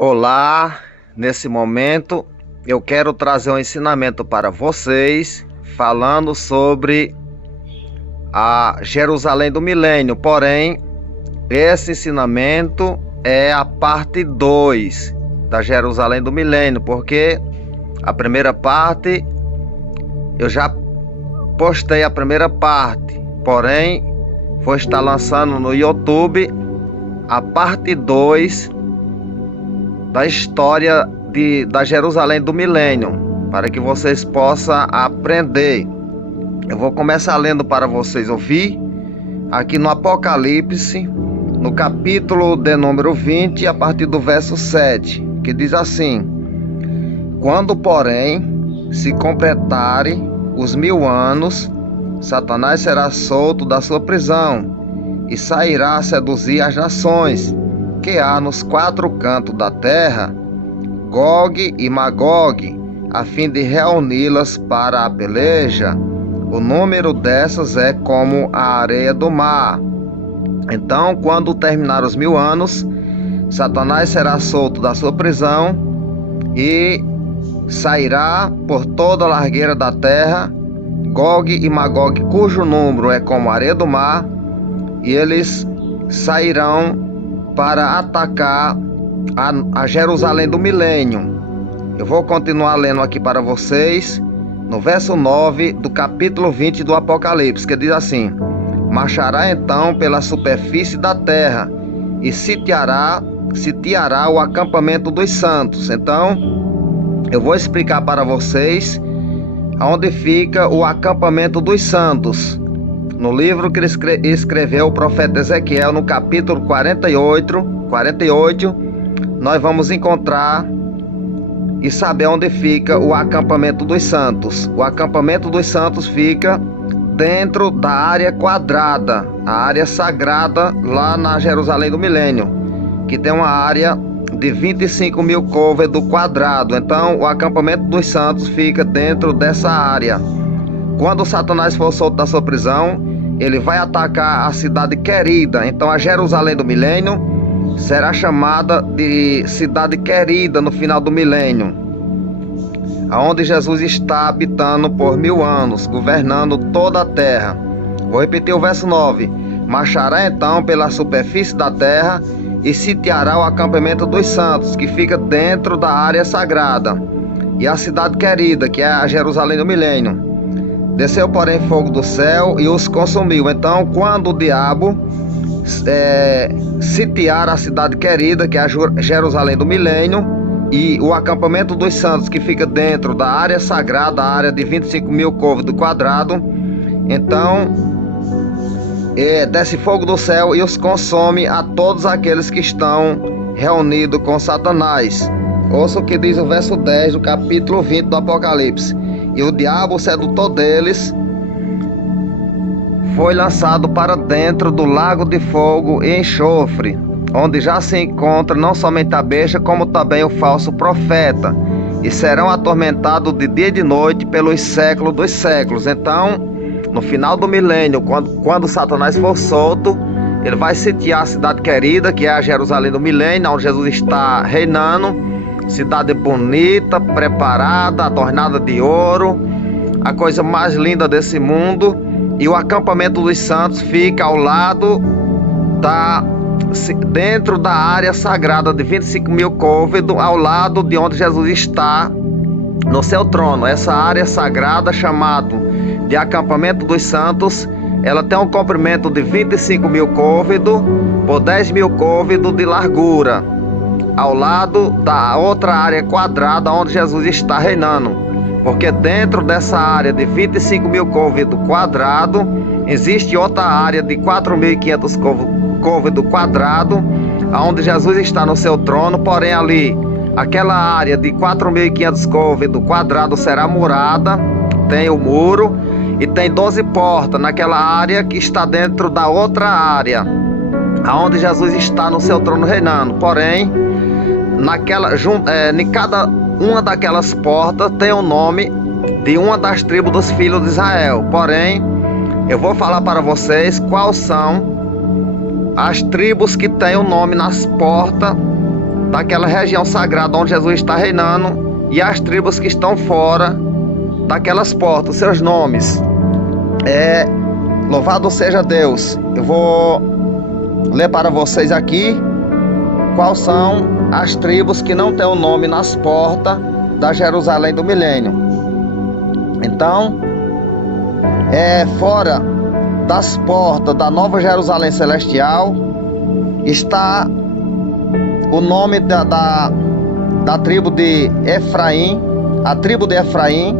Olá, nesse momento eu quero trazer um ensinamento para vocês falando sobre a Jerusalém do Milênio. Porém, esse ensinamento é a parte 2 da Jerusalém do Milênio, porque a primeira parte eu já postei a primeira parte, porém vou estar lançando no YouTube a parte 2 da história da Jerusalém do Milênio, para que vocês possam aprender. Eu vou começar lendo para vocês ouvir aqui no Apocalipse, no capítulo de número 20, a partir do verso 7, que diz assim: Quando, porém, se completarem os 1000 anos, Satanás será solto da sua prisão e sairá a seduzir as nações que há nos 4 cantos da terra, Gog e Magog, a fim de reuni-las para a peleja. O número dessas é como a areia do mar. Então, quando terminar os 1000 anos, Satanás será solto da sua prisão e sairá por toda a largueira da terra, Gog e Magog, cujo número é como a areia do mar, e eles sairão para atacar a Jerusalém do Milênio. Eu vou continuar lendo aqui para vocês no verso 9 do capítulo 20 do Apocalipse, que diz assim: Marchará então pela superfície da terra e sitiará o acampamento dos santos. Então, eu vou explicar para vocês onde fica o acampamento dos santos. No livro que escreveu o profeta Ezequiel, no capítulo 48, nós vamos encontrar e saber onde fica o acampamento dos santos. O acampamento dos santos fica dentro da área quadrada, a área sagrada lá na Jerusalém do Milênio, que tem uma área de 25.000 côvados quadrados. Então, o acampamento dos santos fica dentro dessa área. Quando Satanás for solto da sua prisão, ele vai atacar a cidade querida. Então, a Jerusalém do Milênio será chamada de cidade querida no final do milênio, aonde Jesus está habitando por 1000 anos, governando toda a terra. Vou repetir o verso 9: Marchará então pela superfície da terra e sitiará o acampamento dos santos, que fica dentro da área sagrada, e a cidade querida, que é a Jerusalém do Milênio. Desceu, porém, fogo do céu e os consumiu. Então, quando o diabo sitiar a cidade querida, que é a Jerusalém do Milênio, e o acampamento dos santos, que fica dentro da área sagrada, a área de 25.000 côvados quadrados, então desce fogo do céu e os consome a todos aqueles que estão reunidos com Satanás. Ouça o que diz o verso 10 do capítulo 20 do Apocalipse: E o diabo, o sedutor deles, foi lançado para dentro do lago de fogo e enxofre, onde já se encontra não somente a besta, como também o falso profeta, e serão atormentados de dia e de noite pelos séculos dos séculos. Então, no final do milênio, quando Satanás for solto, ele vai sitiar a cidade querida, que é a Jerusalém do Milênio, onde Jesus está reinando. Cidade bonita, preparada, adornada de ouro, a coisa mais linda desse mundo. E o acampamento dos santos fica ao lado dentro da área sagrada de 25.000 côvados, ao lado de onde Jesus está no seu trono. Essa área sagrada, chamada de acampamento dos santos, ela tem um comprimento de 25.000 côvados por 10.000 côvados de largura, ao lado da outra área quadrada onde Jesus está reinando. Porque dentro dessa área de 25.000 côvados quadrados, existe outra área de 4.500 côvados quadrados, onde Jesus está no seu trono. Porém, ali, aquela área de 4.500 côvados quadrados será murada, tem o muro, e tem 12 portas naquela área que está dentro da outra área, onde Jesus está no seu trono reinando. Porém, em cada uma daquelas portas tem o nome de uma das tribos dos filhos de Israel. Porém, eu vou falar para vocês quais são as tribos que têm o nome nas portas daquela região sagrada onde Jesus está reinando e as tribos que estão fora daquelas portas, seus nomes. Louvado seja Deus. Eu vou ler para vocês aqui quais são as tribos que não têm o nome nas portas da Jerusalém do milênio. Então, fora das portas da Nova Jerusalém Celestial está o nome da tribo de Efraim, a tribo de Efraim.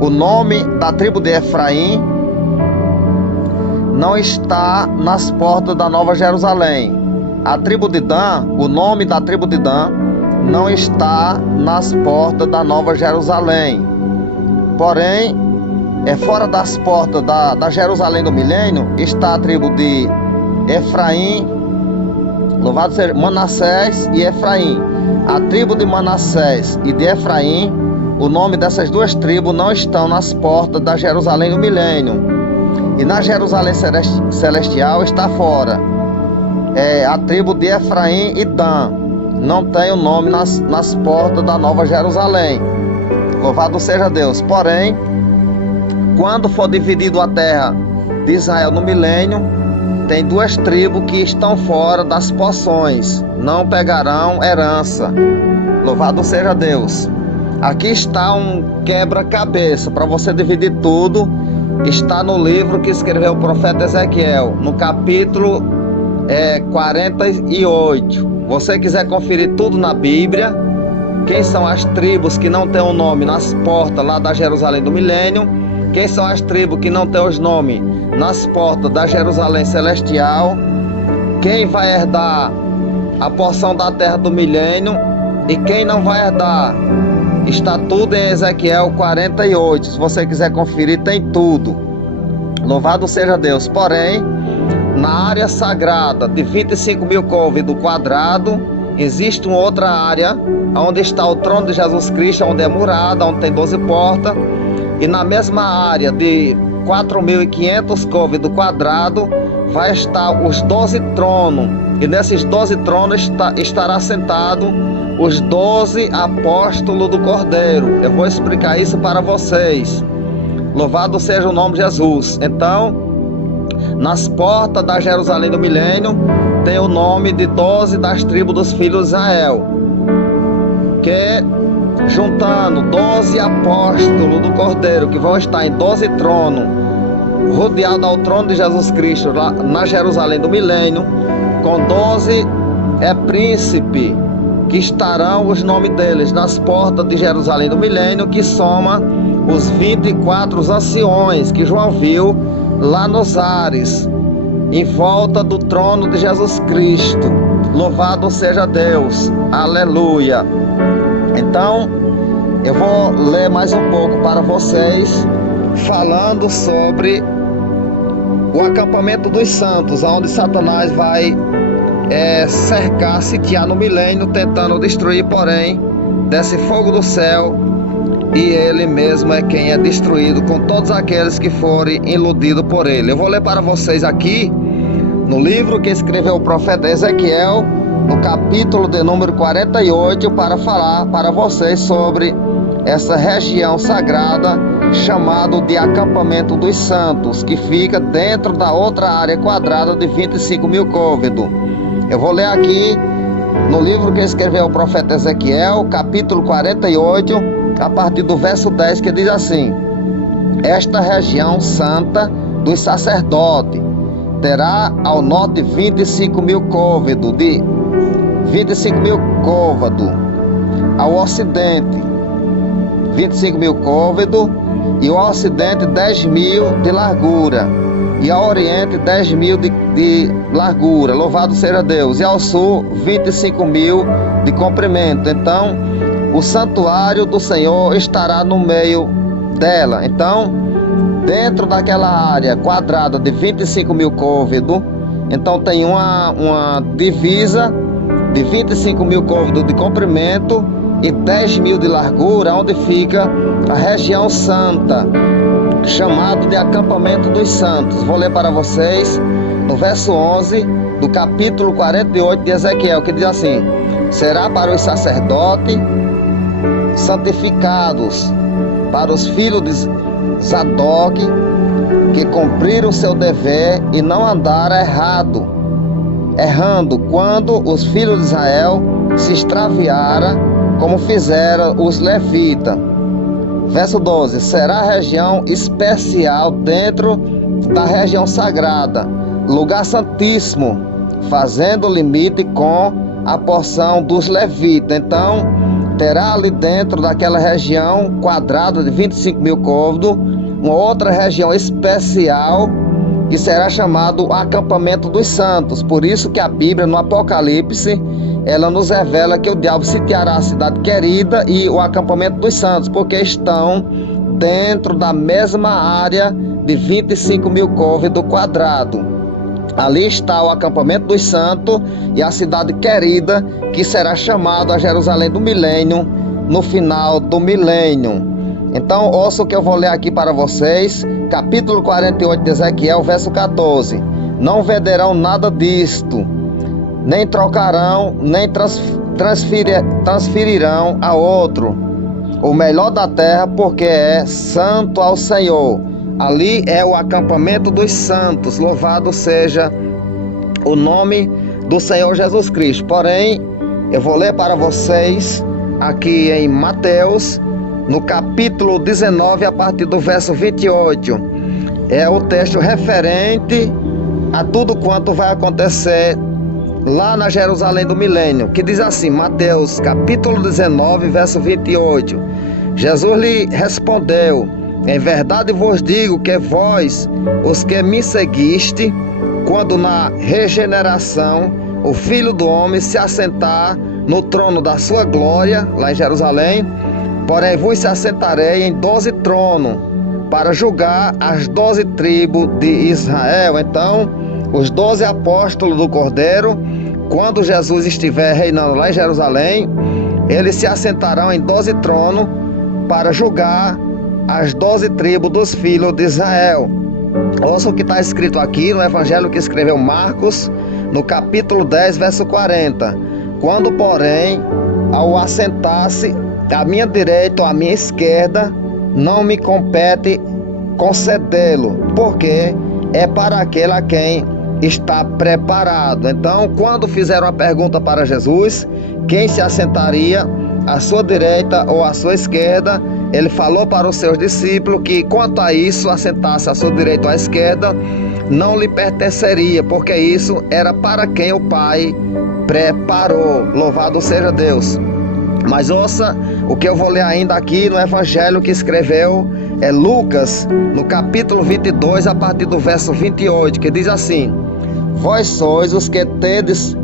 O nome da tribo de Efraim não está nas portas da Nova Jerusalém. A tribo de Dan, o nome da tribo de Dan não está nas portas da Nova Jerusalém. Porém, fora das portas da Jerusalém do milênio está a tribo de Efraim, louvado seja Manassés e Efraim. A tribo de Manassés e de Efraim, o nome dessas duas tribos não estão nas portas da Jerusalém do milênio. E na Jerusalém Celestial está fora a tribo de Efraim e Dan. Não tem o nome nas portas da Nova Jerusalém. Louvado seja Deus. Porém, quando for dividido a terra de Israel no milênio, tem duas tribos que estão fora das poções, não pegarão herança. Louvado seja Deus. Aqui está um quebra-cabeça para você dividir tudo. Está no livro que escreveu o profeta Ezequiel, no capítulo 48. Você quiser conferir tudo na Bíblia, quem são as tribos que não têm o nome nas portas lá da Jerusalém do milênio, quem são as tribos que não têm os nomes nas portas da Jerusalém Celestial, quem vai herdar a porção da terra do milênio e quem não vai herdar. Está tudo em Ezequiel 48. Se você quiser conferir, tem tudo. Louvado seja Deus. Porém, na área sagrada de 25 mil côvados quadrados, existe uma outra área onde está o trono de Jesus Cristo, onde é murada, onde tem 12 portas. E na mesma área de 4.500 côvados quadrados vai estar os 12 tronos. E nesses 12 tronos estará sentado os 12 apóstolos do Cordeiro. Eu vou explicar isso para vocês. Louvado seja o nome de Jesus. Então, nas portas da Jerusalém do milênio tem o nome de 12 das tribos dos filhos de Israel, que juntando 12 apóstolos do Cordeiro, que vão estar em 12 tronos, rodeado ao trono de Jesus Cristo lá na Jerusalém do milênio, com 12 príncipes, que estarão os nomes deles nas portas de Jerusalém do milênio, que soma os 24 anciões que João viu lá nos ares, em volta do trono de Jesus Cristo. Louvado seja Deus, aleluia. Então, eu vou ler mais um pouco para vocês, falando sobre o acampamento dos santos, onde Satanás vai cercar, sitiar no milênio, tentando destruir, porém, desce fogo do céu, e ele mesmo é quem é destruído com todos aqueles que forem iludidos por ele. Eu vou ler para vocês aqui, no livro que escreveu o profeta Ezequiel, no capítulo de número 48, para falar para vocês sobre essa região sagrada chamado de acampamento dos santos, que fica dentro da outra área quadrada de 25 mil côvados. Eu vou ler aqui no livro que escreveu o profeta Ezequiel, capítulo 48, a partir do verso 10, que diz assim: esta região santa dos sacerdotes terá ao norte 25 mil côvados, de 25 mil côvados, ao ocidente 25 mil côvados, e ao ocidente 10 mil de largura, e ao oriente 10 mil de largura. Louvado seja Deus. E ao sul 25 mil de comprimento. Então, o santuário do Senhor estará no meio dela. Então, dentro daquela área quadrada de 25 mil côvados, então tem uma divisa de 25 mil côvados de comprimento e 10 mil de largura, onde fica a região santa, chamado de acampamento dos santos. Vou ler para vocês no verso 11 do capítulo 48 de Ezequiel, que diz assim: será para os sacerdotes santificados, para os filhos de Zadok, que cumpriram seu dever e não andaram errando quando os filhos de Israel se extraviaram, como fizeram os levitas. Verso 12: será região especial dentro da região sagrada, lugar santíssimo, fazendo limite com a porção dos levitas. Então, terá ali dentro daquela região quadrada de 25 mil côvados, uma outra região especial, que será chamado acampamento dos santos. Por isso que a Bíblia, no Apocalipse, ela nos revela que o diabo sitiará a cidade querida e o acampamento dos santos, porque estão dentro da mesma área de 25 mil côvados quadrados. Ali está o acampamento dos santos e a cidade querida, que será chamada a Jerusalém do milênio, no final do milênio. Então, ouça o que eu vou ler aqui para vocês, capítulo 48 de Ezequiel, verso 14. Não venderão nada disto, nem trocarão, nem transferirão a outro o melhor da terra, porque é santo ao Senhor. Ali é o acampamento dos santos, louvado seja o nome do Senhor Jesus Cristo. Porém, eu vou ler para vocês aqui em Mateus, no capítulo 19, a partir do verso 28. É o texto referente a tudo quanto vai acontecer lá na Jerusalém do milênio, que diz assim, Mateus capítulo 19, verso 28. Jesus lhe respondeu: em verdade vos digo que vós, os que me seguiste, quando na regeneração o Filho do Homem se assentar no trono da sua glória, lá em Jerusalém, porém vos se assentarei em 12 tronos, para julgar as 12 tribos de Israel. Então, os 12 apóstolos do Cordeiro, quando Jesus estiver reinando lá em Jerusalém, eles se assentarão em 12 tronos para julgar as 12 tribos dos filhos de Israel. Ouça o que está escrito aqui no evangelho que escreveu Marcos, no capítulo 10, verso 40. Quando, porém, ao assentar-se à minha direita ou à minha esquerda, não me compete concedê-lo, porque é para aquele a quem está preparado. Então, quando fizeram a pergunta para Jesus, quem se assentaria à sua direita ou à sua esquerda, ele falou para os seus discípulos que, quanto a isso, assentar-se à sua direita ou à esquerda, não lhe pertenceria, porque isso era para quem o Pai preparou. Louvado seja Deus. Mas ouça o que eu vou ler ainda aqui no evangelho que escreveu Lucas, no capítulo 22, a partir do verso 28, que diz assim: vós sois os que tendes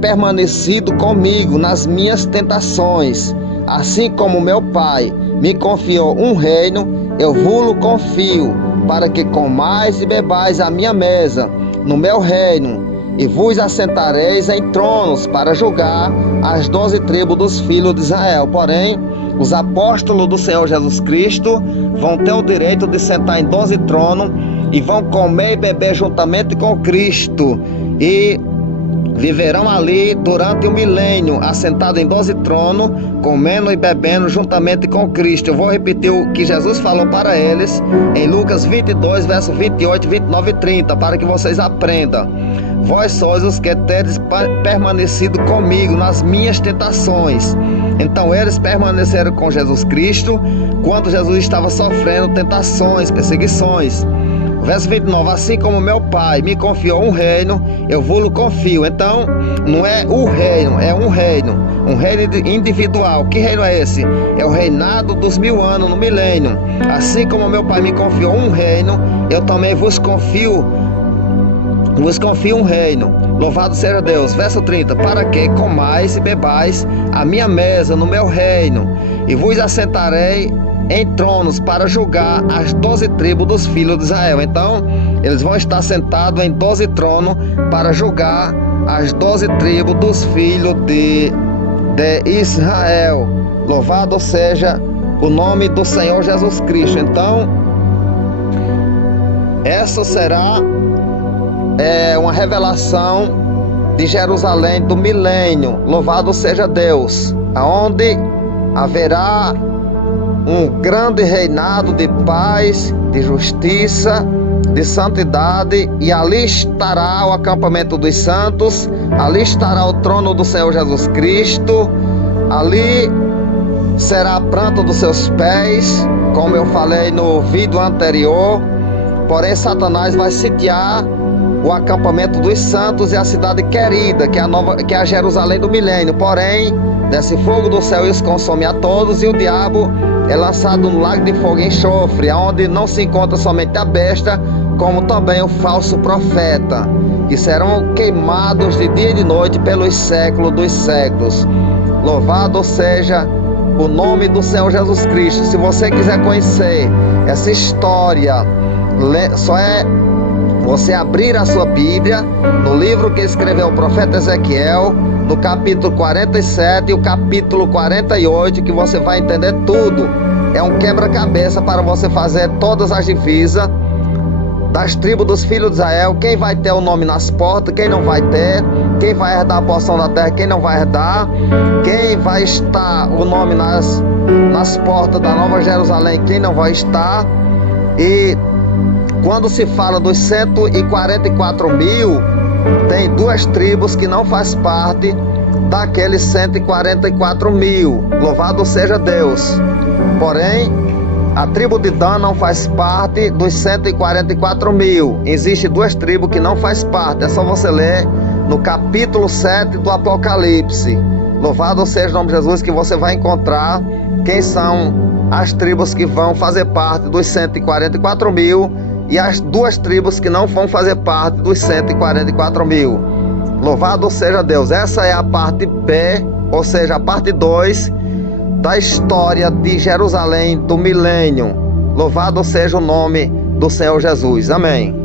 permanecido comigo nas minhas tentações, assim como meu Pai me confiou um reino, eu vos confio, para que comais e bebais a minha mesa no meu reino, e vos assentareis em tronos para julgar as 12 tribos dos filhos de Israel. Porém, os apóstolos do Senhor Jesus Cristo vão ter o direito de sentar em 12 tronos e vão comer e beber juntamente com Cristo, e viverão ali durante o milênio, assentados em 12 tronos, comendo e bebendo juntamente com Cristo. Eu vou repetir o que Jesus falou para eles em Lucas 22, verso 28, 29 e 30, para que vocês aprendam. Vós sois os que tendes permanecido comigo nas minhas tentações. Então eles permaneceram com Jesus Cristo quando Jesus estava sofrendo tentações, perseguições. Verso 29, assim como meu Pai me confiou um reino, eu vos confio. Então, não é o reino, é um reino individual. Que reino é esse? É o reinado dos 1000 anos no milênio. Assim como meu Pai me confiou um reino, eu também vos confio um reino. Louvado seja Deus. Verso 30, para que comais e bebais a minha mesa no meu reino, e vos assentarei em tronos para julgar as 12 tribos dos filhos de Israel. Então, eles vão estar sentados em 12 tronos para julgar as 12 tribos dos filhos de Israel. Louvado seja o nome do Senhor Jesus Cristo. Então, essa será uma revelação de Jerusalém do milênio, louvado seja Deus, aonde haverá um grande reinado de paz, de justiça, de santidade, e ali estará o acampamento dos santos, ali estará o trono do Senhor Jesus Cristo, ali será a planta dos seus pés, como eu falei no vídeo anterior. Porém, Satanás vai sitiar o acampamento dos santos e a cidade querida, que é a Jerusalém do milênio. Porém, desce fogo do céu e os consome a todos, e o diabo é lançado no lago de fogo e enxofre, onde não se encontra somente a besta, como também o falso profeta, que serão queimados de dia e de noite pelos séculos dos séculos. Louvado seja o nome do Senhor Jesus Cristo. Se você quiser conhecer essa história, só é você abrir a sua Bíblia no livro que escreveu o profeta Ezequiel, no capítulo 47 e o capítulo 48, que você vai entender tudo. É um quebra-cabeça para você fazer todas as divisas das tribos dos filhos de Israel, quem vai ter o nome nas portas, quem não vai ter, quem vai herdar a porção da terra, quem não vai herdar, quem vai estar o nome nas portas da Nova Jerusalém, quem não vai estar. E quando se fala dos 144 mil, tem duas tribos que não faz parte daqueles 144 mil. Louvado seja Deus. Porém, a tribo de Dan não faz parte dos 144 mil. Existem duas tribos que não faz parte. É só você ler no capítulo 7 do Apocalipse. Louvado seja o nome de Jesus, que você vai encontrar quem são as tribos que vão fazer parte dos 144 mil e as duas tribos que não vão fazer parte dos 144 mil. Louvado seja Deus. Essa é a parte B, ou seja, a parte 2 da história de Jerusalém do milênio. Louvado seja o nome do Senhor Jesus. Amém.